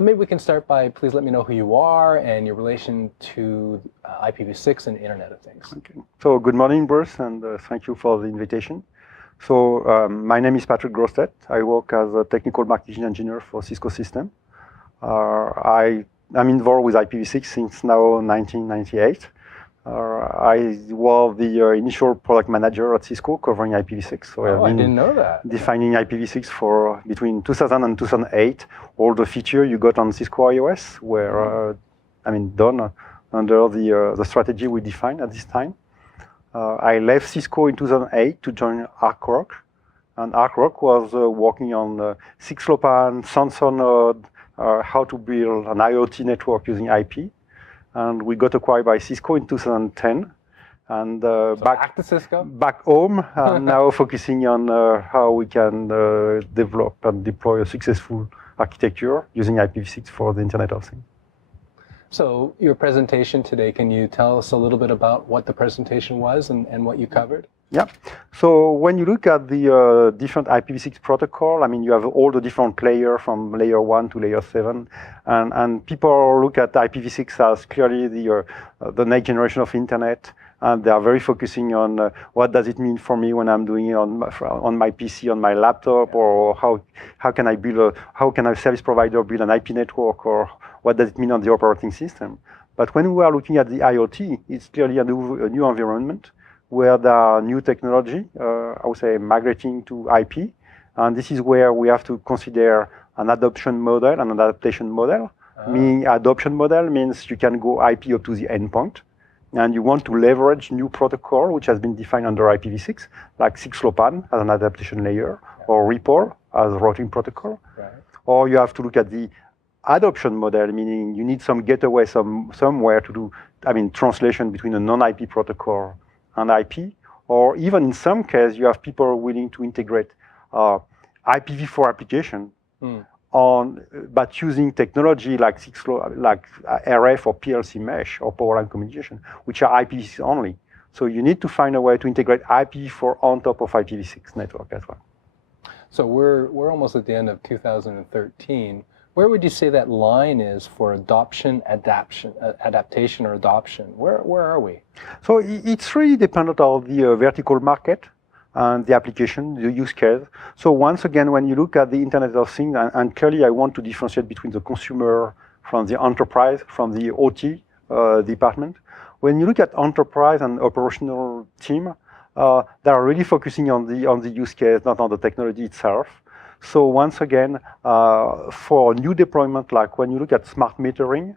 Maybe we can start by, please let me know who you are and your relation to IPv6 and Internet of Things. Okay. So good morning, Bruce, and thank you for the invitation. So my name is Patrick Grossetete. I work as a technical marketing engineer for Cisco System. I'm involved with IPv6 since now 1998. I was the initial product manager at Cisco covering IPv6. So I didn't know that. Defining IPv6 for between 2000 and 2008. All the features you got on Cisco iOS were, done under the strategy we defined at this time. I left Cisco in 2008 to join ArcRock. And ArcRock was working on 6LoWPAN, sensor node, how to build an IoT network using IP. And we got acquired by Cisco in 2010. And back to Cisco? Back home, and now focusing on how we can develop and deploy a successful architecture using IPv6 for the Internet of Things. So your presentation today, can you tell us a little bit about what the presentation was and what you covered? Yeah. So when you look at the different IPv6 protocol, you have all the different layers from layer 1 to layer 7. And people look at IPv6 as clearly the next generation of Internet. And they are very focusing on what does it mean for me when I'm doing it on my PC, on my laptop, or how can a service provider build an IP network, or what does it mean on the operating system. But when we are looking at the IoT, it's clearly a new environment where there are new technology, I would say migrating to IP. And this is where we have to consider an adoption model and an adaptation model. Meaning adoption model means you can go IP up to the endpoint. And you want to leverage new protocol, which has been defined under IPv6, like 6LoWPAN as an adaptation layer, or REPL as a routing protocol. Right. Or you have to look at the adoption model, meaning you need some gateway somewhere to do, translation between a non-IP protocol and IP. Or even in some cases, you have people willing to integrate IPv4 application but using technology like RF or PLC mesh or power line communication, which are IPv6 only. So you need to find a way to integrate IPv4 on top of IPv6 network as well. So we're almost at the end of 2013. Where would you say that line is for adaptation or adoption? Where are we? So it's really dependent on the vertical market and the application, the use case. So once again, when you look at the Internet of Things, and clearly I want to differentiate between the consumer from the enterprise, from the OT department. When you look at enterprise and operational team, they are really focusing on the use case, not on the technology itself. So once again, for new deployment, like when you look at smart metering,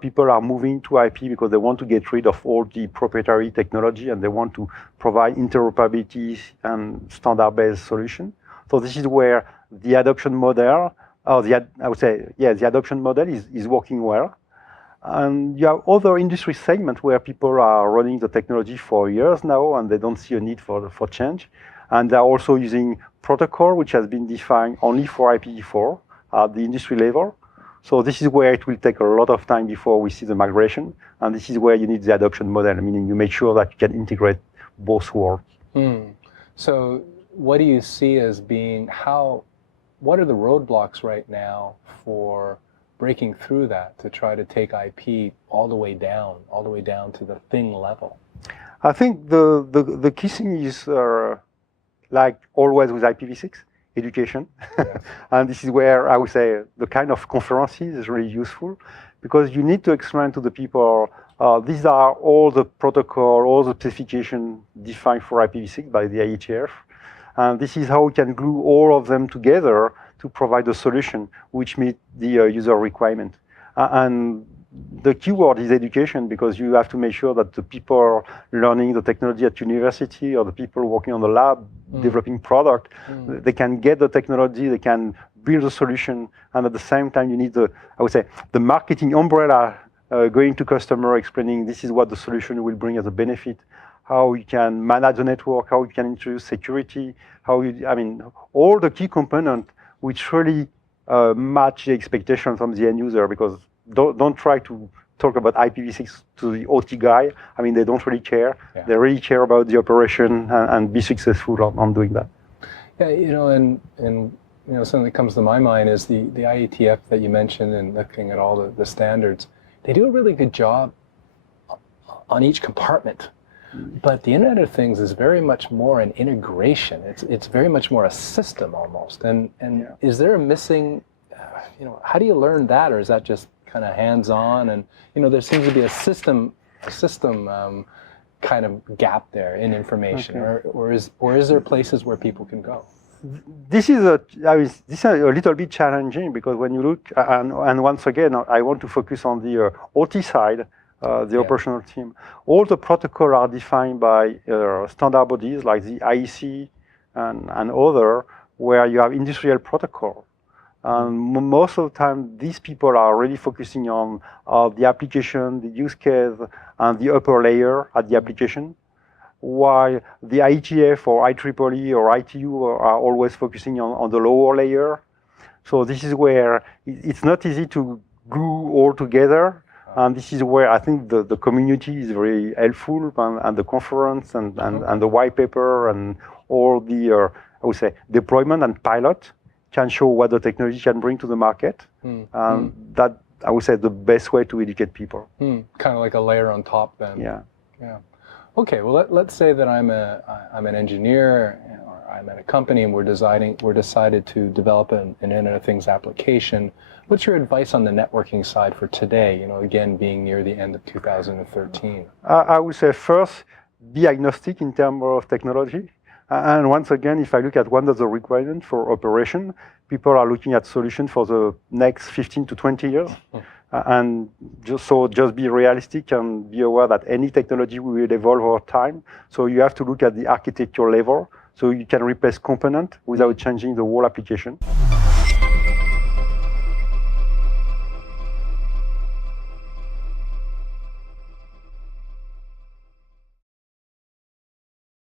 people are moving to IP because they want to get rid of all the proprietary technology and they want to provide interoperability and standard-based solution. So this is where the adoption model, the adoption model is working well. And you have other industry segments where people are running the technology for years now and they don't see a need for change. And they're also using protocol which has been defined only for IPv4 at the industry level. So this is where it will take a lot of time before we see the migration. And this is where you need the adoption model, meaning you make sure that you can integrate both worlds. So what do you see as being, what are the roadblocks right now for breaking through that to try to take IP all the way down to the thing level? I think the key thing is, like always with IPv6, education. Yes. And this is where I would say the kind of conferences is really useful because you need to explain to the people, these are all the protocol, all the specification defined for IPv6 by the IETF. And this is how we can glue all of them together to provide a solution which meets the user requirement. And the keyword is education because you have to make sure that the people learning the technology at university or the people working on the lab developing product, they can get the technology, they can build a solution, and at the same time you need the marketing umbrella going to customer explaining this is what the solution will bring as a benefit, how you can manage the network, how you can introduce security, all the key components which really match the expectation from the end user because don't try to talk about IPv6 to the OT guy, I mean, they don't really care. Yeah. They really care about the operation and be successful on doing that. Yeah, and something that comes to my mind is the IETF that you mentioned, and looking at all the standards. They do a really good job on each compartment. But the Internet of Things is very much more an integration. It's very much more a system almost. And is there a missing, how do you learn that, or is that just kind of hands-on? And there seems to be a system kind of gap there in information, okay. or is there places where people can go? This is a little bit challenging, because when you look, and once again, I want to focus on the OT side. The operational team. All the protocols are defined by standard bodies like the IEC and other, where you have industrial protocol. And most of the time, these people are really focusing on the application, the use case, and the upper layer at the application, while the IETF or IEEE or ITU are always focusing on the lower layer. So this is where it's not easy to glue all together. And this is where I think the community is very helpful, and the conference and the white paper and all the, I would say, deployment and pilot can show what the technology can bring to the market. That, I would say, the best way to educate people. Kind of like a layer on top then. Yeah. Okay, well, let's say that I'm an engineer, or I'm at a company, and we're decided to develop an Internet of Things application. What's your advice on the networking side for today, again, being near the end of 2013? I would say first, be agnostic in terms of technology. And once again, if I look at one of the requirements for operation, people are looking at solutions for the next 15 to 20 years. And just be realistic and be aware that any technology will evolve over time. So you have to look at the architecture level, so you can replace component without changing the whole application.